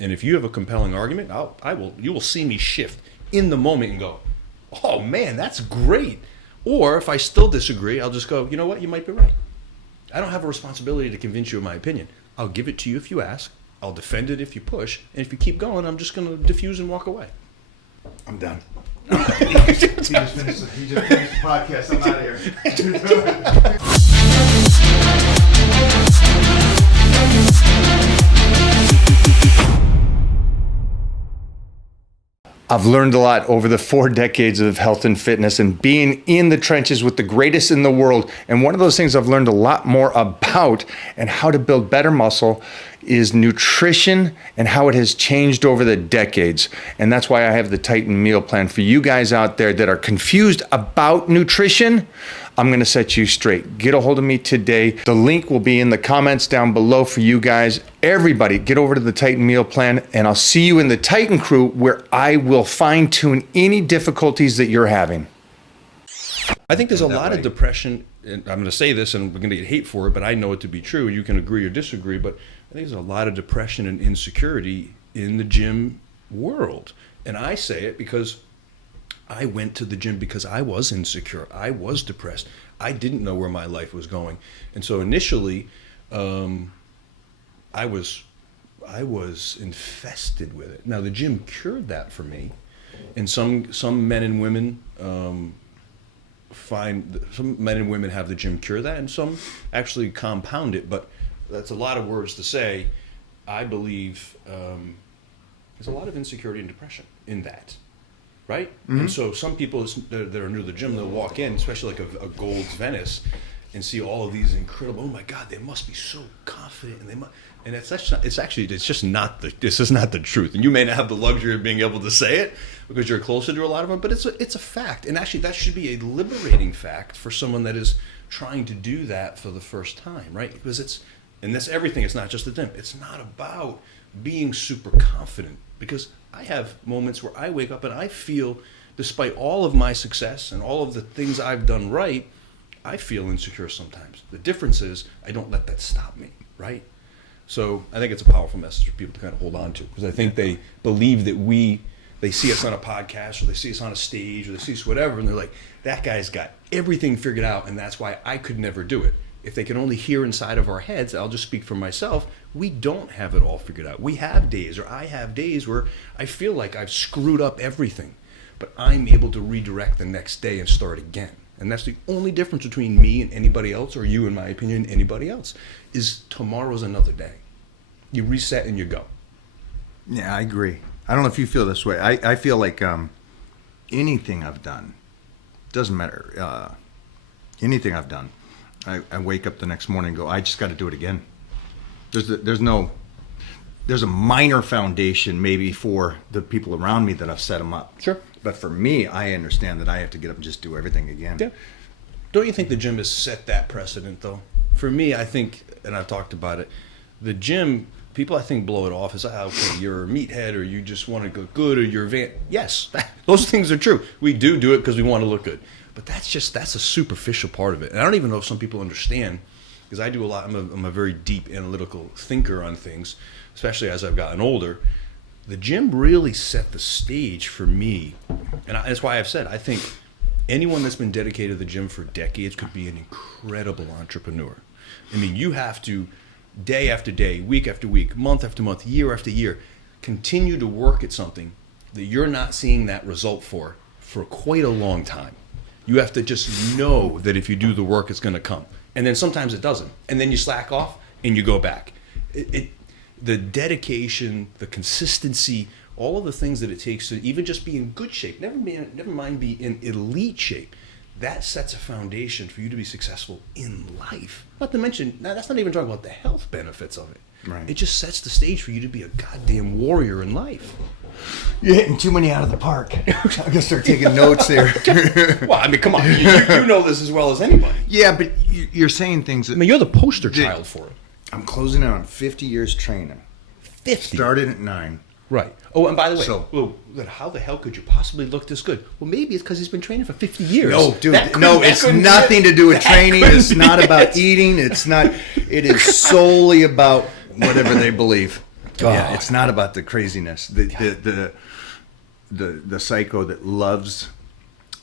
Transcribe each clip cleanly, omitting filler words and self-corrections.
And if you have a compelling argument, you will see me shift in the moment and go, oh man, that's great. Or if I still disagree, I'll just go, you know what, you might be right. I don't have a responsibility to convince you of my opinion. I'll give it to you if you ask. I'll defend it if you push. And if you keep going, I'm just going to diffuse and walk away. I'm done. He just finished the podcast. I'm out of here. I've learned a lot over the 4 decades of health and fitness and being in the trenches with the greatest in the world. And one of those things I've learned a lot more about and how to build better muscle is nutrition and how it has changed over the decades. And that's why I have the Titan meal plan for you guys out there that are confused about nutrition. I'm going to set you straight. Get a hold of me today. The link will be in the comments down below for you guys. Everybody, get over to the Titan meal plan, and I'll see you in the Titan crew where I will fine-tune any difficulties that you're having. I think there's a lot of depression, and I'm going to say this, and we're going to get hate for it, but I know it to be true. You can agree or disagree, but I think there's a lot of depression and insecurity in the gym world. And I say it because I went to the gym because I was insecure. I was depressed. I didn't know where my life was going. And so initially, I was infested with it. Now the gym cured that for me. And some men and women have the gym cure that, and some actually compound it. But that's a lot of words to say. I believe there's a lot of insecurity and depression in that. Right? Mm-hmm. And so some people that are new to the gym, they'll walk in, especially like a Gold's Venice, and see all of these incredible, oh my God, they must be so confident. And this is not the truth. And you may not have the luxury of being able to say it because you're closer to a lot of them, but it's a fact. And actually that should be a liberating fact for someone that is trying to do that for the first time, right? Because that's everything. It's not just the gym. It's not about being super confident, because I have moments where I wake up and I feel, despite all of my success and all of the things I've done right, I feel insecure sometimes. The difference is I don't let that stop me, right? So I think it's a powerful message for people to kind of hold on to, because I think they believe that they see us on a podcast, or they see us on a stage, or they see us whatever, and they're like, that guy's got everything figured out, and that's why I could never do it. If they can only hear inside of our heads, I'll just speak for myself, we don't have it all figured out. We have days, or I have days, where I feel like I've screwed up everything, but I'm able to redirect the next day and start again. And that's the only difference between me and anybody else, or you, in my opinion, and anybody else, is tomorrow's another day. You reset and you go. Yeah, I agree. I don't know if you feel this way. I feel like anything I've done, doesn't matter, anything I've done, I wake up the next morning and go, I just got to do it again. There's a minor foundation maybe for the people around me that I've set them up. Sure. But for me, I understand that I have to get up and just do everything again. Yeah. Don't you think the gym has set that precedent, though? For me, I think, and I've talked about it, the gym, people I think blow it off as, okay, you're a meathead, or you just want to look good, or you're yes, those things are true. We do it because we want to look good. But that's a superficial part of it. And I don't even know if some people understand, because I do a lot, I'm a very deep analytical thinker on things, especially as I've gotten older. The gym really set the stage for me. And that's why I've said, I think anyone that's been dedicated to the gym for decades could be an incredible entrepreneur. I mean, you have to, day after day, week after week, month after month, year after year, continue to work at something that you're not seeing that result for quite a long time. You have to just know that if you do the work, it's going to come. And then sometimes it doesn't. And then you slack off and you go back. The dedication, the consistency, all of the things that it takes to even just be in good shape, never mind be in elite shape, that sets a foundation for you to be successful in life. Not to mention, now that's not even talking about the health benefits of it. Right. It just sets the stage for you to be a goddamn warrior in life. You're hitting too many out of the park. I'm going to start taking notes there. Well, I mean, come on. You know this as well as anybody. Yeah, but you're saying things that... I mean, you're the poster child for it. I'm closing in on 50 years training. 50? Started at 9. Right. Oh, and by the way, how the hell could you possibly look this good? Well, maybe it's because he's been training for 50 years. No, dude. It's nothing to do with training. It's not about eating. It is solely about whatever they believe. Yeah, it's not about the craziness. The psycho that loves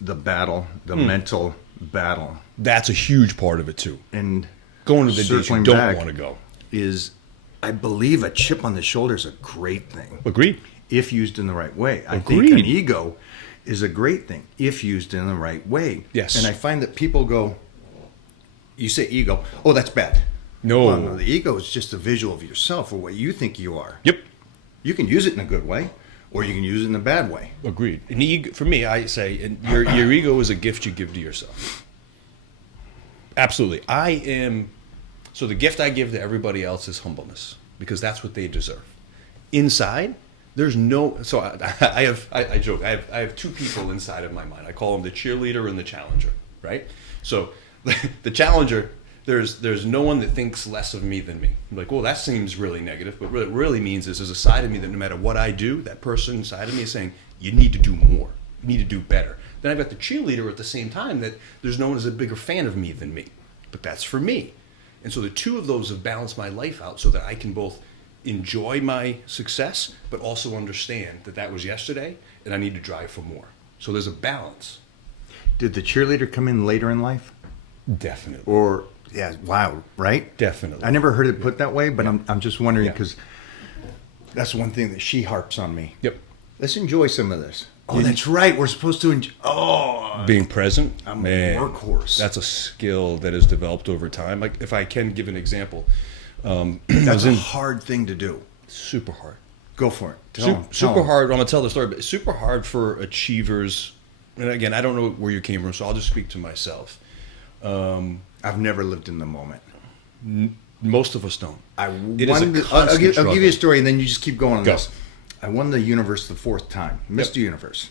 the battle, the mental battle. That's a huge part of it too. And Going to the dates you circling don't back want to go. is, I believe, a chip on the shoulder is a great thing. Agreed. If used in the right way. I Agreed. think an ego is a great thing if used in the right way. Yes. And I find that people go, you say ego, oh, that's bad. No. Well, no, the ego is just a visual of yourself or what you think you are. Yep. You can use it in a good way, or you can use it in a bad way. Agreed. And ego, for me, I say your ego is a gift you give to yourself. Absolutely. So the gift I give to everybody else is humbleness, because that's what they deserve. Inside, there's no. So I joke. I have two people inside of my mind. I call them the cheerleader and the challenger. Right. So the challenger, there's no one that thinks less of me than me. I'm like, well, that seems really negative, but what it really means is there's a side of me that no matter what I do, that person inside of me is saying, you need to do more. You need to do better. Then I've got the cheerleader at the same time that there's no one who's a bigger fan of me than me. But that's for me. And so the two of those have balanced my life out so that I can both enjoy my success, but also understand that that was yesterday and I need to drive for more. So there's a balance. Did the cheerleader come in later in life? Definitely. Or, yeah, wow, right? Definitely. I never heard it put that way, but I'm just wondering, Yeah. because that's one thing that she harps on me. Yep. Let's enjoy some of this. Oh, that's right. We're supposed to enjoy. Oh, Being present, I'm man, a workhorse. that's a skill that has developed over time. Like, if I can give an example, That's a hard thing to do. super hard. Go for it. Tell 'em. Super hard. I'm gonna tell the story, but super hard for achievers. And again, I don't know where you came from, so I'll just speak to myself. I've never lived in the moment. Most of us don't. It is I'll a give constant you a struggle. story, and then you just keep going on Go. this. I won the universe the fourth time, Mr. Universe.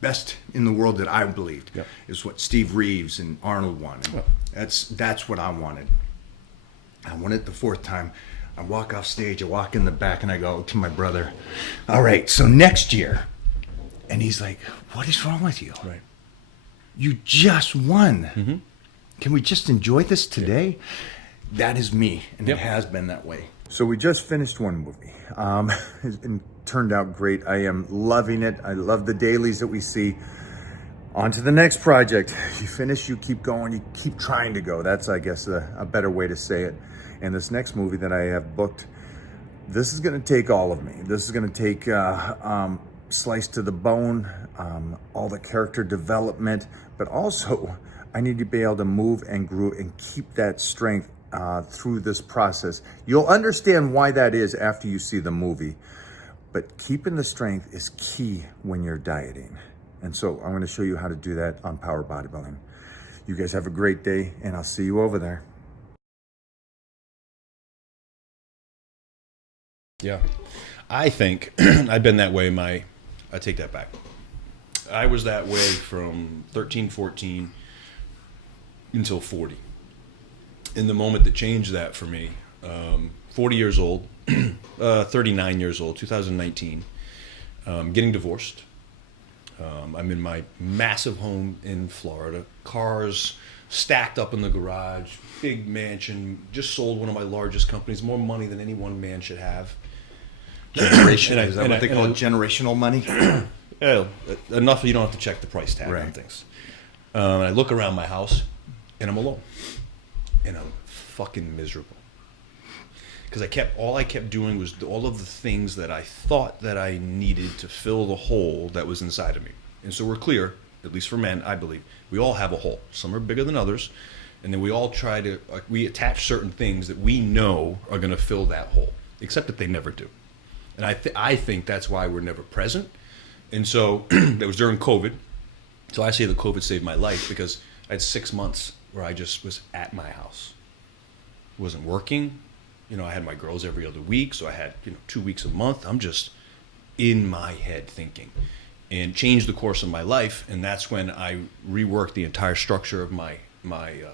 Best in the world that I believed Yep. is what Steve Reeves and Arnold won. And Yep. that's what I wanted. I won it the fourth time. I walk off stage, I walk in the back, and I go to my brother, all right, so next year. And he's like, what is wrong with you? Right. You just won. Can we just enjoy this today? That is me, and Yep. it has been that way. So we just finished one movie. It turned out great. I am loving it. I love the dailies that we see. On to the next project. You finish, you keep going, you keep trying to go. That's, I guess, a better way to say it. And this next movie that I have booked, this is going to take all of me. This is going to take slice to the bone, all the character development, but also I need to be able to move and grow and keep that strength through this process. You'll understand why that is after you see the movie, but keeping the strength is key when you're dieting. And so I'm going to show you how to do that on Power-Bodybuilding. You guys have a great day, and I'll see you over there. Yeah. I think I've been that way. I take that back. I was that way from 13, 14 until 40. In the moment that changed that for me, 40 years old, 39 years old, 2019, getting divorced. I'm in my massive home in Florida, cars stacked up in the garage, big mansion, just sold one of my largest companies, more money than any one man should have. Generation, is that what they call it? Generational money? Yeah, enough you don't have to check the price tag on Right. things. And I look around my house, and I'm alone. And I'm fucking miserable. Because all I kept doing was all of the things that I thought that I needed to fill the hole that was inside of me. And so we're clear, at least for men, I believe, we all have a hole. Some are bigger than others. And then we all try to, we attach certain things that we know are going to fill that hole, except that they never do. And I think that's why we're never present. And so that was during COVID. So I say that COVID saved my life because I had 6 months where I just was at my house. Wasn't working. You know, I had my girls every other week. So I had, 2 weeks a month. I'm just in my head thinking, and changed the course of my life. And that's when I reworked the entire structure of my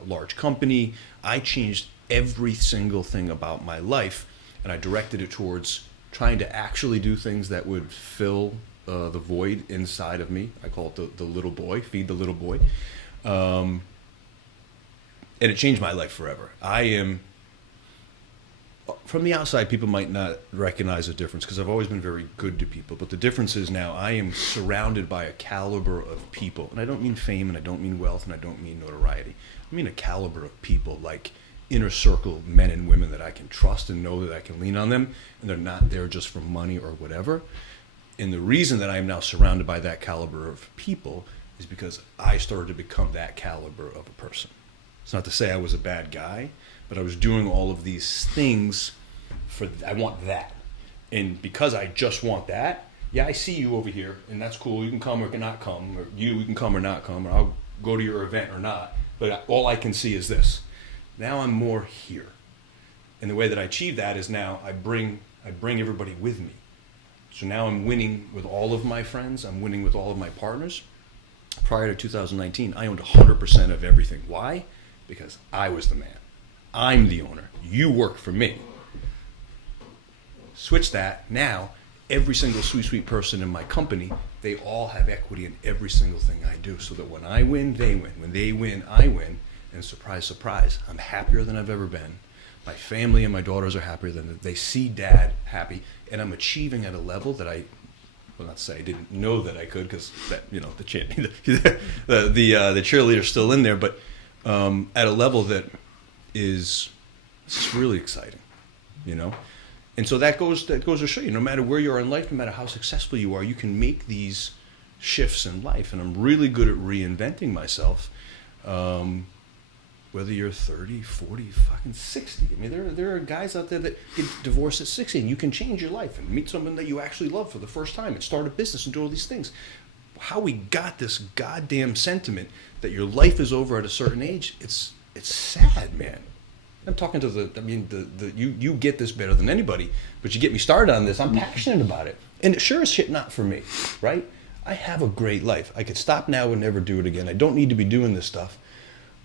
large company. I changed every single thing about my life, and I directed it towards trying to actually do things that would fill the void inside of me. I call it the little boy, feed the little boy. And it changed my life forever. I am from the outside, people might not recognize the difference because I've always been very good to people. But the difference is now I am surrounded by a caliber of people. And I don't mean fame, and I don't mean wealth, and I don't mean notoriety. I mean a caliber of people, like inner circle men and women that I can trust and know that I can lean on them. And they're not there just for money or whatever. And the reason that I am now surrounded by that caliber of people is because I started to become that caliber of a person. It's not to say I was a bad guy, but I was doing all of these things I want that. And because I just want that, yeah, I see you over here, and that's cool. You can come or not come, or you can come or not come, or I'll go to your event or not. But all I can see is this. Now I'm more here. And the way that I achieve that is now I bring everybody with me. So now I'm winning with all of my friends. I'm winning with all of my partners. Prior to 2019, I owned 100% of everything. Why? Because I was the man. I'm the owner. You work for me. Switch that. Now, every single sweet person in my company, they all have equity in every single thing I do. So that when I win, they win. When they win, I win. And surprise, surprise, I'm happier than I've ever been. My family and my daughters are happier than they see dad happy. And I'm achieving at a level that well, not to say I didn't know that I could, because that, the cheerleader's still in there, but at a level that is really exciting, And so that goes to show you, no matter where you are in life, no matter how successful you are, you can make these shifts in life. And I'm really good at reinventing myself, whether you're 30, 40, fucking 60. I mean, there are guys out there that get divorced at 60, and you can change your life and meet someone that you actually love for the first time and start a business and do all these things. How we got this goddamn sentiment that your life is over at a certain age, it's sad, man. I'm talking to you get this better than anybody, but you get me started on this. I'm passionate about it. And it sure as shit not for me, right? I have a great life. I could stop now and never do it again. I don't need to be doing this stuff.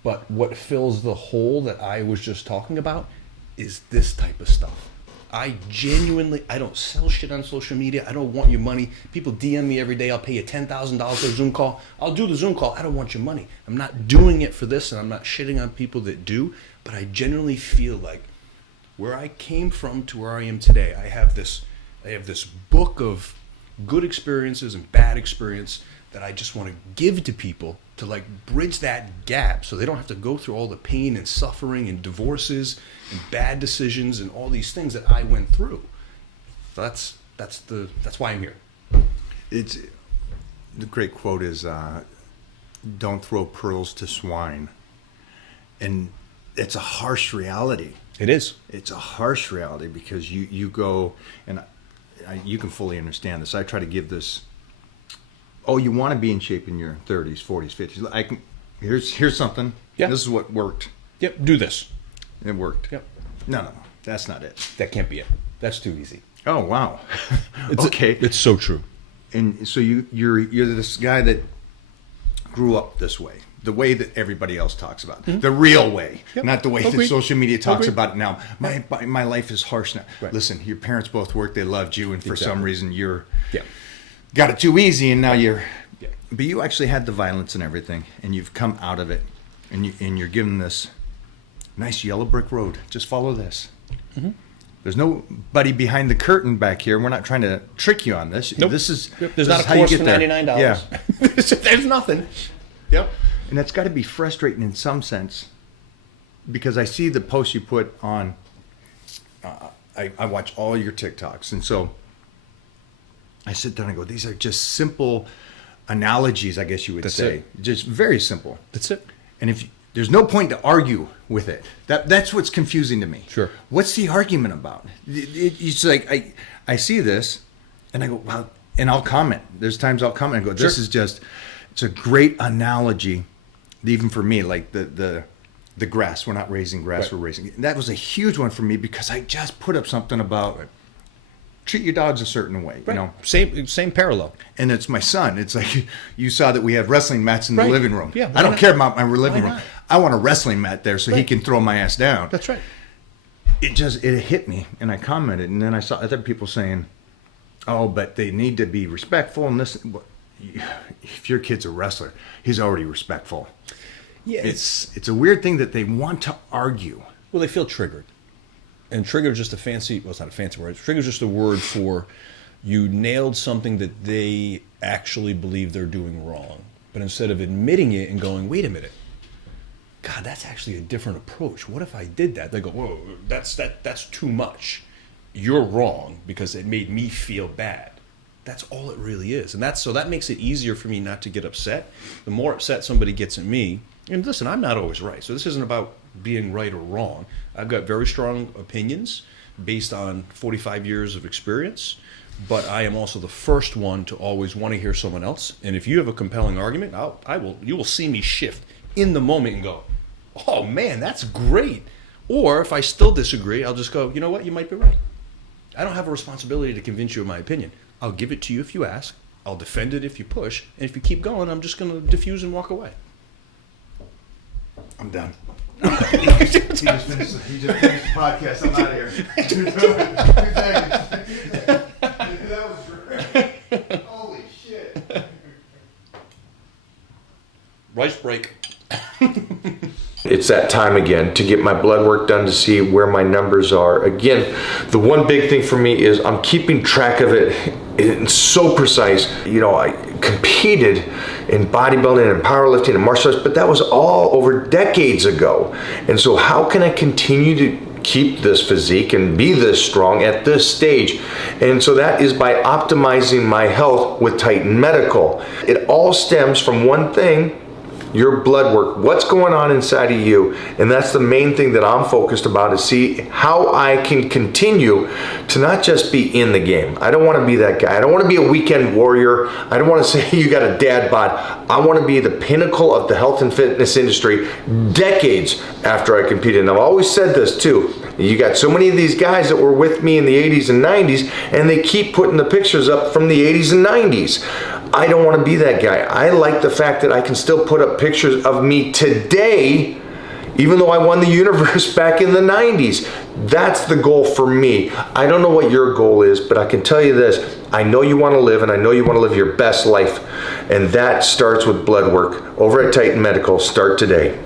But what fills the hole that I was just talking about is this type of stuff. I don't sell shit on social media. I don't want your money. People DM me every day. I'll pay you $10,000 for a Zoom call. I'll do the Zoom call. I don't want your money. I'm not doing it for this, and I'm not shitting on people that do. But I genuinely feel like where I came from to where I am today, I have this book of good experiences and bad experience that I just want to give to people to like bridge that gap so they don't have to go through all the pain and suffering and divorces and bad decisions and all these things that I went through. So that's why I'm here. It's the great quote is don't throw pearls to swine. And it's a harsh reality. It is. It's a harsh reality because you go, and you can fully understand this. I try to give this, you want to be in shape in your 30s, 40s, 50s. Here's something. Yeah. This is what worked. Yep, do this. It worked. Yep. No, that's not it. That can't be it. That's too easy. Oh, wow. Okay. It's so true. And so you're this guy that grew up this way. The way that everybody else talks about it. Mm-hmm. The real way. Yep. Not the way that social media talks about it now. My life is harsh now. Right. Listen, your parents both worked, they loved you, and for some reason you're got it too easy, and now you're but you actually had the violence and everything, and you've come out of it, and you're given this nice yellow brick road. Just follow this. Mm-hmm. There's nobody behind the curtain back here. We're not trying to trick you on this. Nope. There's not a course for $99. Yeah. There's nothing. Yep. And that's got to be frustrating in some sense, because I see the posts you put on. I watch all your TikToks, and so I sit down and go, these are just simple analogies, I guess you would say. Just very simple. That's it. And if there's no point to argue with it, that's what's confusing to me. Sure. What's the argument about? It's like I see this, and I go, wow, and I'll comment. There's times I'll comment and go, this is just, it's a great analogy. Even for me, like the grass, we're not raising grass, we're raising. That was a huge one for me because I just put up something about treat your dogs a certain way, you know. Same parallel. And it's my son. It's like you saw that we have wrestling mats in the living room. Yeah, I don't care about my living room. I want a wrestling mat there so he can throw my ass down. That's right. It hit me, and I commented, and then I saw other people saying, "Oh, but they need to be respectful." And this, if your kid's a wrestler, he's already respectful. Yeah, it's a weird thing that they want to argue. Well, they feel triggered. And trigger just a fancy, well, it's not a fancy word. Trigger is just a word for you nailed something that they actually believe they're doing wrong. But instead of admitting it and going, wait a minute, God, that's actually a different approach. What if I did that? They go, whoa, that's too much. You're wrong because it made me feel bad. That's all it really is. And so that makes it easier for me not to get upset. The more upset somebody gets at me, and listen, I'm not always right. So this isn't about being right or wrong. I've got very strong opinions based on 45 years of experience, but I am also the first one to always want to hear someone else. And if you have a compelling argument, you will see me shift in the moment and go, oh man, that's great. Or if I still disagree, I'll just go, you know what, you might be right. I don't have a responsibility to convince you of my opinion. I'll give it to you if you ask. I'll defend it if you push. And if you keep going, I'm just going to diffuse and walk away. I'm done. He just finished the podcast. I'm out of here. 2 seconds. That was great. Holy shit. Rice break. It's that time again to get my blood work done to see where my numbers are. Again, the one big thing for me is I'm keeping track of it. It's so precise. You know, I competed in bodybuilding and powerlifting and martial arts, but that was all over decades ago. And so how can I continue to keep this physique and be this strong at this stage? And so that is by optimizing my health with Titan Medical. It all stems from one thing: your blood work, what's going on inside of you. And that's the main thing that I'm focused about, is see how I can continue to not just be in the game. I don't want to be that guy. I don't want to be a weekend warrior. I don't want to say you got a dad bod. I want to be the pinnacle of the health and fitness industry decades after I competed. And I've always said this too. You got so many of these guys that were with me in the 80s and 90s, and they keep putting the pictures up from the 80s and 90s. I don't want to be that guy. I like the fact that I can still put up pictures of me today, even though I won the universe back in the 90s. That's the goal for me. I don't know what your goal is, but I can tell you this. I know you want to live, and I know you want to live your best life. And that starts with blood work. Over at Titan Medical, start today.